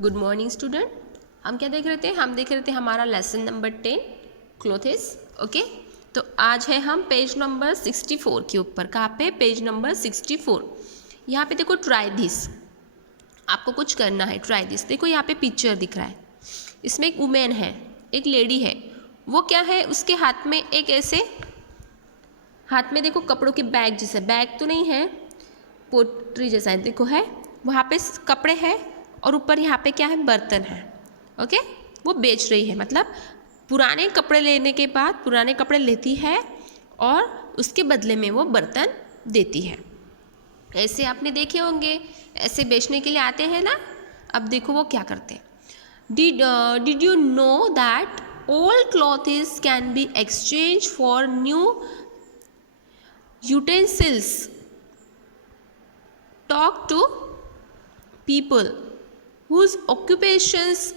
Good morning student. हम क्या देख रहे थे? हम देख रहे थे हमारा लेसन नंबर 10 क्लोथेस। ओके, तो आज है हम पेज नंबर 64 के ऊपर। कहाँ पे? Page number 64। यहाँ पे देखो ट्राई दिस, आपको कुछ करना है। ट्राई दिस, देखो यहाँ पे पिक्चर दिख रहा है, इसमें एक वुमेन है, एक लेडी है। वो क्या है, उसके हाथ में एक ऐसे, हाथ में देखो कपड़ों के बैग जैसा, बैग तो नहीं है, पोट्री जैसा है, देखो है वहाँ पे कपड़े हैं और ऊपर यहाँ पे क्या है, बर्तन है। ओके, वो बेच रही है, मतलब पुराने कपड़े लेने के बाद पुराने कपड़े लेती है और उसके बदले में वो बर्तन देती है। ऐसे आपने देखे होंगे, ऐसे बेचने के लिए आते हैं ना। अब देखो वो क्या करते हैं। Did you know that old clothes can be exchanged for new utensils? Talk to people whose occupations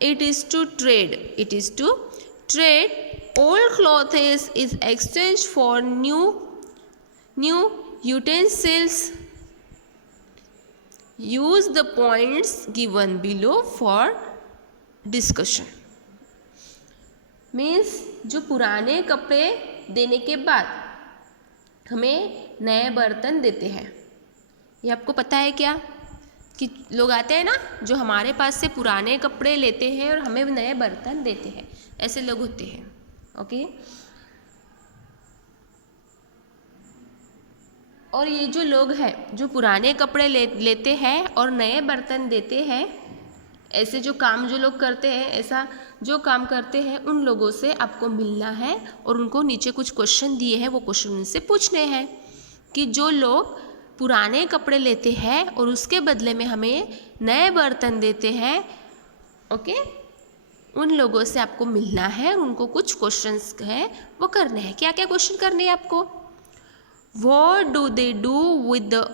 it is to trade. It is to trade. Old clothes is exchanged for new utensils. Use the points given below for discussion. Means जो पुराने कपड़े देने के बाद हमें नए बर्तन देते हैं। ये आपको पता है क्या, कि लोग आते हैं ना जो हमारे पास से पुराने कपड़े लेते हैं और हमें नए बर्तन देते हैं, ऐसे लोग होते हैं। ओके, और ये जो लोग हैं जो पुराने कपड़े लेते हैं और नए बर्तन देते हैं, ऐसे जो काम जो लोग करते हैं, ऐसा जो काम करते हैं, उन लोगों से आपको मिलना है और उनको नीचे कुछ क्वेश्चन दिए हैं, वो क्वेश्चन उनसे पूछने हैं कि जो लोग पुराने कपड़े लेते हैं और उसके बदले में हमें नए बर्तन देते हैं, ओके, उन लोगों से आपको मिलना है और उनको कुछ क्वेश्चंस है वो करने हैं। क्या क्या क्वेश्चन करने हैं आपको? What do they do with the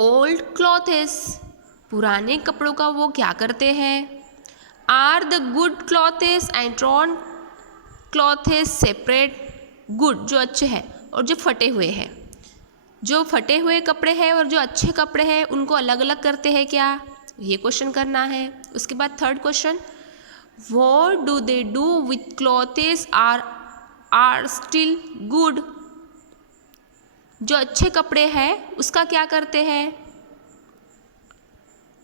old clothes? पुराने कपड़ों का वो क्या करते हैं? Are the good clothes and torn clothes separate? Good जो अच्छे हैं और जो फटे हुए हैं, जो फटे हुए कपड़े हैं और जो अच्छे कपड़े हैं उनको अलग अलग करते हैं क्या? ये क्वेश्चन करना है। उसके बाद third question, what do they do with clothes are still good? जो अच्छे कपड़े हैं उसका क्या करते हैं?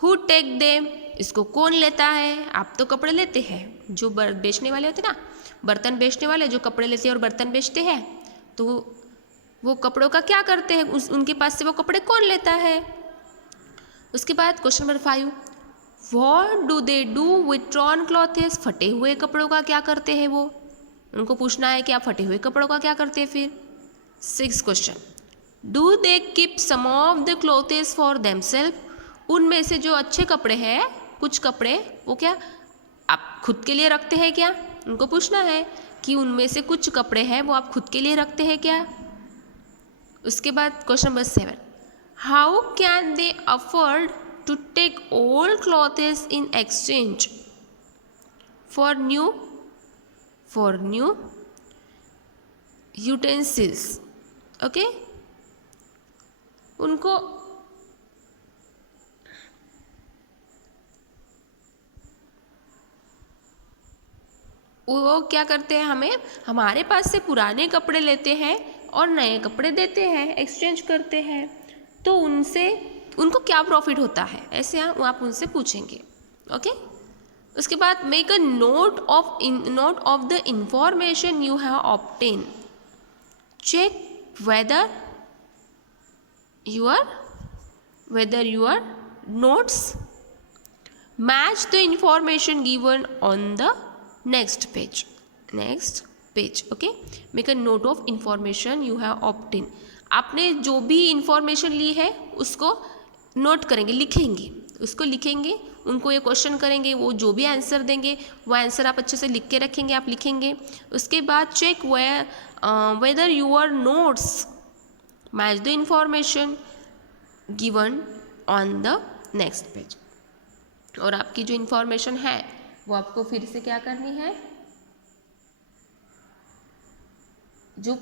Who take them? इसको कौन लेता है? आप तो कपड़े लेते हैं, जो बेचने वाले होते ना, बर्तन बेचने वाले जो कपड़े लेते हैं और बर्तन बेचते हैं, तो वो कपड़ों का क्या करते हैं? उनके पास से वो कपड़े कौन लेता है? उसके बाद question number 5, what do they do with torn clothes? फटे हुए कपड़ों का क्या करते हैं वो? उनको पूछना है कि आप फटे हुए कपड़ों का क्या करते हैं। फिर 6 question, do they keep some of the clothes for themselves? उनमें से जो अच्छे कपड़े हैं, कुछ कपड़े वो क्या आप खुद के लिए रखते हैं क्या? उनको पूछना है कि उनमें से कुछ कपड़े हैं वो आप खुद के लिए रखते हैं क्या? उसके बाद question number 7, how can they afford to take old clothes in exchange for new utensils? Okay, उनको वो क्या करते हैं, हमें हमारे पास से पुराने कपड़े लेते हैं और नए कपड़े देते हैं, एक्सचेंज करते हैं, तो उनको क्या प्रॉफिट होता है, ऐसे आप उनसे पूछेंगे। ओके, उसके बाद make a note of the information you have obtain. Check whether your notes match the information given on the next page. Okay, make a note of information you have obtained. आपने जो भी information ली है उसको note करेंगे, उसको लिखेंगे, उनको ये क्वेश्चन करेंगे, वो जो भी आंसर देंगे वो आंसर आप अच्छे से लिख के रखेंगे, आप लिखेंगे। उसके बाद check whether your notes match the information given on the next page. और आपकी जो इंफॉर्मेशन है वो आपको फिर से क्या करनी है, जो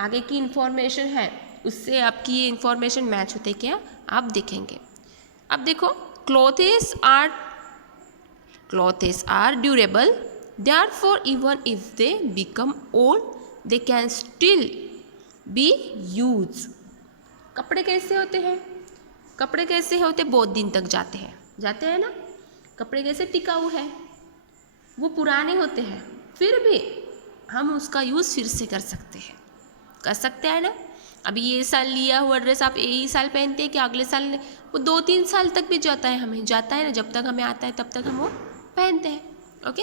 आगे की इंफॉर्मेशन है उससे आपकी ये इंफॉर्मेशन मैच होते क्या आप देखेंगे। अब देखो clothes are durable, therefore even if they become old they can still be used. कपड़े कैसे होते हैं? कपड़े कैसे होते? बहुत दिन तक जाते हैं ना। कपड़े कैसे टिकाऊ है, वो पुराने होते हैं, फिर भी हम उसका यूज़ फिर से कर सकते हैं ना। अभी ये साल लिया हुआ ड्रेस आप यही साल पहनते हैं कि अगले साल? वो 2-3 साल तक भी जाता है ना, जब तक हमें आता है तब तक हम वो पहनते हैं। ओके,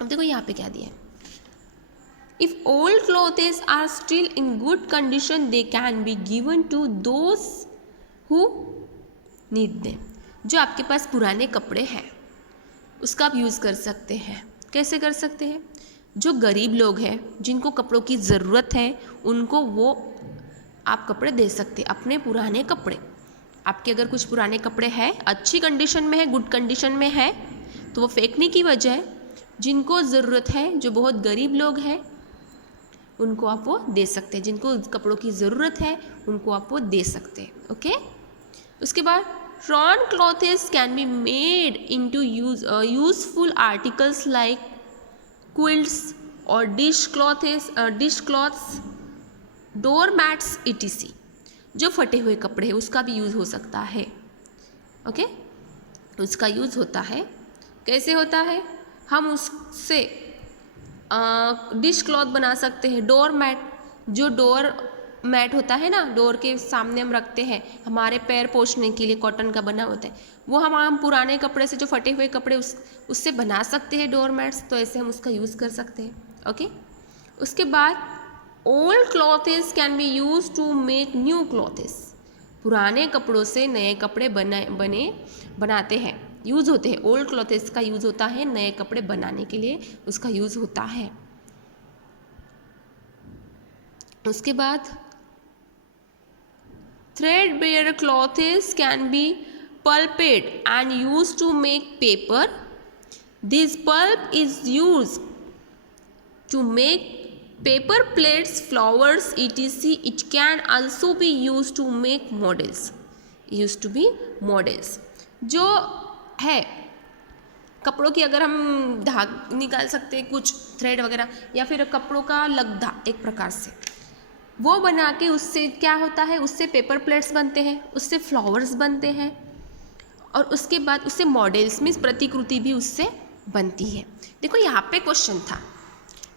अब देखो यहाँ पे क्या दिया है। If old clothes are still in good condition they can be given to those who need them. जो आपके पास पुराने कपड़े हैं उसका आप यूज़ कर सकते हैं। कैसे कर सकते हैं? जो गरीब लोग हैं जिनको कपड़ों की ज़रूरत है उनको वो आप कपड़े दे सकते हैं, अपने पुराने कपड़े। आपके अगर कुछ पुराने कपड़े हैं, अच्छी कंडीशन में है, गुड कंडीशन में है, तो वो फेंकने की बजाय जिनको ज़रूरत है, जो बहुत गरीब लोग हैं उनको आप वो दे सकते हैं। जिनको कपड़ों की ज़रूरत है उनको आप वो दे सकते हैं। ओके, उसके बाद torn clothes can be made into useful articles like quilts or dishcloths, doormats etc. जो फटे हुए कपड़े हैं उसका भी यूज़ हो सकता है। ओके, उसका यूज़ होता है। कैसे होता है? हम उससे डिश क्लॉथ बना सकते हैं। डोर मैट, जो डोर मैट होता है ना, डोर के सामने हम रखते हैं हमारे पैर पोंछने के लिए, कॉटन का बना होता है, वो हम पुराने कपड़े से, जो फटे हुए कपड़े उससे बना सकते हैं डोर मैट्स। तो ऐसे हम उसका यूज़ कर सकते हैं। ओके, उसके बाद old clothes can be use to make new clothes. पुराने कपड़ों से नए कपड़े बनाते हैं, यूज़ होते हैं। ओल्ड क्लॉथ्स का यूज़ होता है नए कपड़े बनाने के लिए, उसका यूज़ होता है। उसके बाद threadbare clothes can be pulped and used to make paper. This pulp is used to make paper plates, flowers etc. It can also be used to make models. जो है कपड़ों की, अगर हम धाग निकाल सकते हैं कुछ थ्रेड वगैरह, या फिर कपड़ों का लगदा एक प्रकार से वो बना के, उससे क्या होता है, उससे पेपर प्लेट्स बनते हैं, उससे फ्लावर्स बनते हैं, और उसके बाद उससे मॉडल्स में प्रतिकृति भी उससे बनती है। देखो यहाँ पे क्वेश्चन था,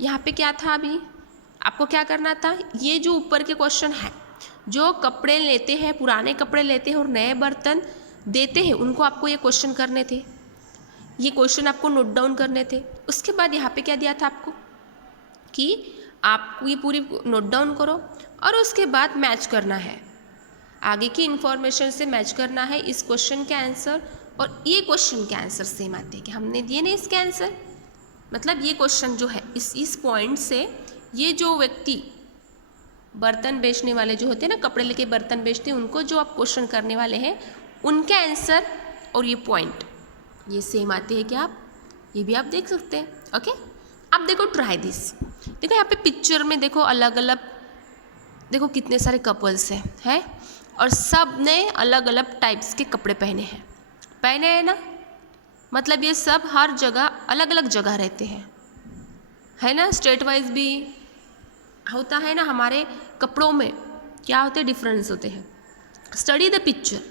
यहाँ पे क्या था, अभी आपको क्या करना था, ये जो ऊपर के क्वेश्चन है, जो कपड़े लेते हैं, पुराने कपड़े लेते हैं और नए बर्तन देते हैं, उनको आपको ये क्वेश्चन करने थे, ये क्वेश्चन आपको नोट डाउन करने थे। उसके बाद यहाँ पे क्या दिया था आपको कि आप ये पूरी नोट डाउन करो और उसके बाद मैच करना है, आगे की इन्फॉर्मेशन से मैच करना है इस क्वेश्चन के आंसर और ये क्वेश्चन के आंसर सेम आते हैं कि हमने दिए ना इसके आंसर। मतलब ये क्वेश्चन जो है इस पॉइंट से, ये जो व्यक्ति बर्तन बेचने वाले जो होते हैं ना, कपड़े लेके बर्तन बेचते हैं, उनको जो आप क्वेश्चन करने वाले हैं उनके आंसर और ये पॉइंट ये सेम आते हैं। क्या आप ये भी आप देख सकते हैं। ओके, अब देखो ट्राई दिस। देखो यहाँ पे पिक्चर में देखो अलग अलग, देखो कितने सारे कपल्स हैं और सब ने अलग अलग टाइप्स के कपड़े पहने हैं ना। मतलब ये सब हर जगह अलग अलग जगह रहते हैं, है ना। स्टेट वाइज भी होता है ना, हमारे कपड़ों में क्या होते हैं, डिफरेंस होते हैं। स्टडी द पिक्चर,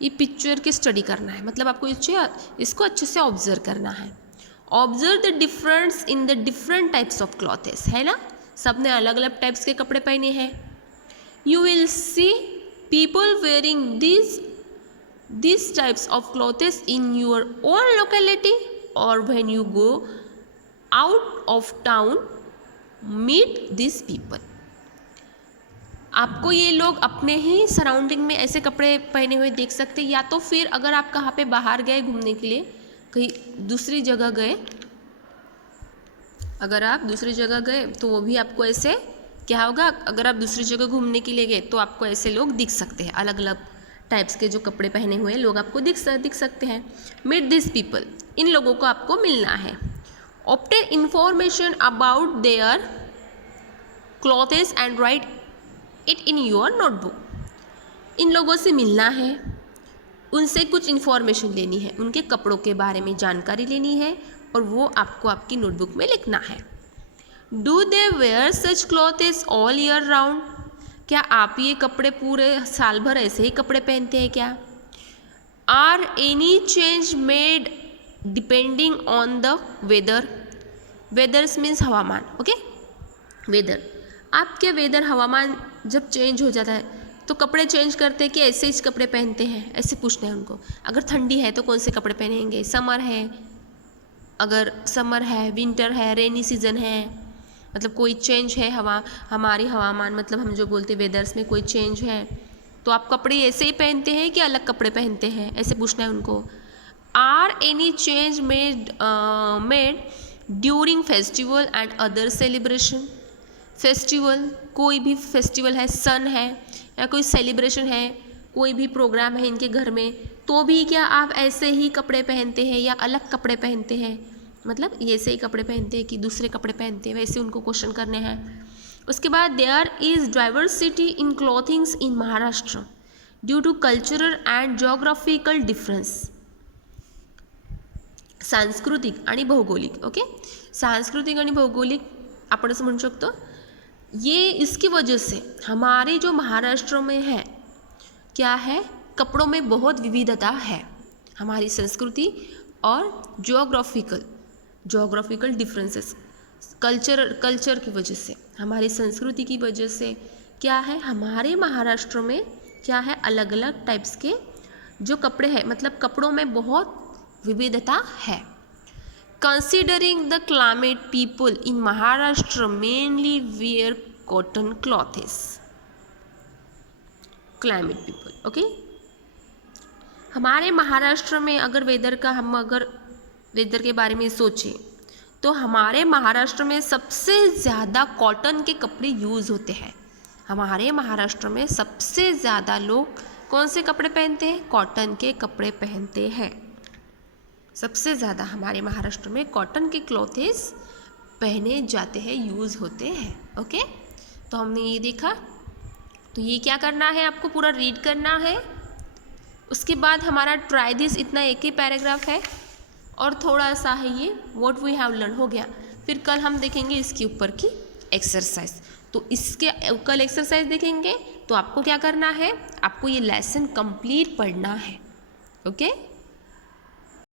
ये पिक्चर की स्टडी करना है, मतलब आपको इसको अच्छे से ऑब्जर्व करना है। Observe the difference in the different types of clothes, है ना, सब ने अलग अलग टाइप्स के कपड़े पहने हैं। You will see people wearing these types of clothes in your own locality or when you go out of town meet these people. आपको ये लोग अपने ही सराउंडिंग में ऐसे कपड़े पहने हुए देख सकते हैं, या तो फिर अगर आप कहाँ पे बाहर गए घूमने के लिए, कहीं दूसरी जगह गए, अगर आप दूसरी जगह गए तो वो भी आपको ऐसे क्या होगा, अगर आप दूसरी जगह घूमने के लिए गए तो आपको ऐसे लोग दिख सकते हैं, अलग अलग टाइप्स के जो कपड़े पहने हुए लोग आपको दिख सकते हैं। मीट दिस पीपल, इन लोगों को आपको मिलना है। Obtain information about their clothes and write it in your notebook, इन लोगों से मिलना है उनसे कुछ इन्फॉर्मेशन लेनी है, उनके कपड़ों के बारे में जानकारी लेनी है और वो आपको आपकी नोटबुक में लिखना है। Do they wear such clothes all year round? क्या आप ये कपड़े पूरे साल भर ऐसे ही कपड़े पहनते हैं क्या? Are any change made depending on the weather? Weathers means हवामान, ओके। वेदर, आपके वेदर हवामान जब चेंज हो जाता है तो कपड़े चेंज करते हैं कि ऐसे ही कपड़े पहनते हैं, ऐसे पूछना है उनको। अगर ठंडी है तो कौन से कपड़े पहनेंगे, समर है, अगर समर है, विंटर है, रेनी सीजन है, मतलब कोई चेंज है हमारी हवामान, मतलब हम जो बोलते हैं वेदर्स में कोई चेंज है तो आप कपड़े ऐसे ही पहनते हैं कि अलग कपड़े पहनते हैं, ऐसे पूछना है उनको। Are any change made during festival and other celebration? Festival, कोई भी फेस्टिवल है, सन है या कोई सेलिब्रेशन है, कोई भी प्रोग्राम है इनके घर में, तो भी क्या आप ऐसे ही कपड़े पहनते हैं या अलग कपड़े पहनते हैं? मतलब ऐसे ही कपड़े पहनते हैं कि दूसरे कपड़े पहनते हैं, वैसे उनको क्वेश्चन करने हैं। उसके बाद there is diversity in clothings in Maharashtra due to cultural and geographical difference. सांस्कृतिक आणि भौगोलिक, ओके। सांस्कृतिक आणि भौगोलिक आपण असं म्हणू शकतो, ये इसकी वजह से हमारे जो महाराष्ट्र में है क्या है, कपड़ों में बहुत विविधता है। हमारी संस्कृति और जियोग्राफिकल डिफरेंसेस, कल्चर की वजह से, हमारी संस्कृति की वजह से क्या है, हमारे महाराष्ट्र में क्या है, अलग अलग टाइप्स के जो कपड़े हैं, मतलब कपड़ों में बहुत विविधता है। Considering the climate, people in Maharashtra mainly wear cotton clothes. Climate people, okay. हमारे महाराष्ट्र में अगर वेदर के बारे में सोचें तो हमारे महाराष्ट्र में सबसे ज़्यादा कॉटन के कपड़े यूज़ होते हैं। हमारे महाराष्ट्र में सबसे ज़्यादा लोग कौन से कपड़े पहनते हैं, कॉटन के कपड़े पहनते हैं। सबसे ज़्यादा हमारे महाराष्ट्र में कॉटन के क्लॉथ्स पहने जाते हैं, यूज़ होते हैं, ओके। तो हमने ये देखा, तो ये क्या करना है, आपको पूरा रीड करना है। उसके बाद हमारा ट्राई दिस, इतना एक ही पैराग्राफ है और थोड़ा सा है ये व्हाट वी हैव लर्न, हो गया। फिर कल हम देखेंगे इसके ऊपर की एक्सरसाइज। तो इसके कल एक्सरसाइज देखेंगे तो आपको क्या करना है, आपको ये लेसन कंप्लीट पढ़ना है, ओके।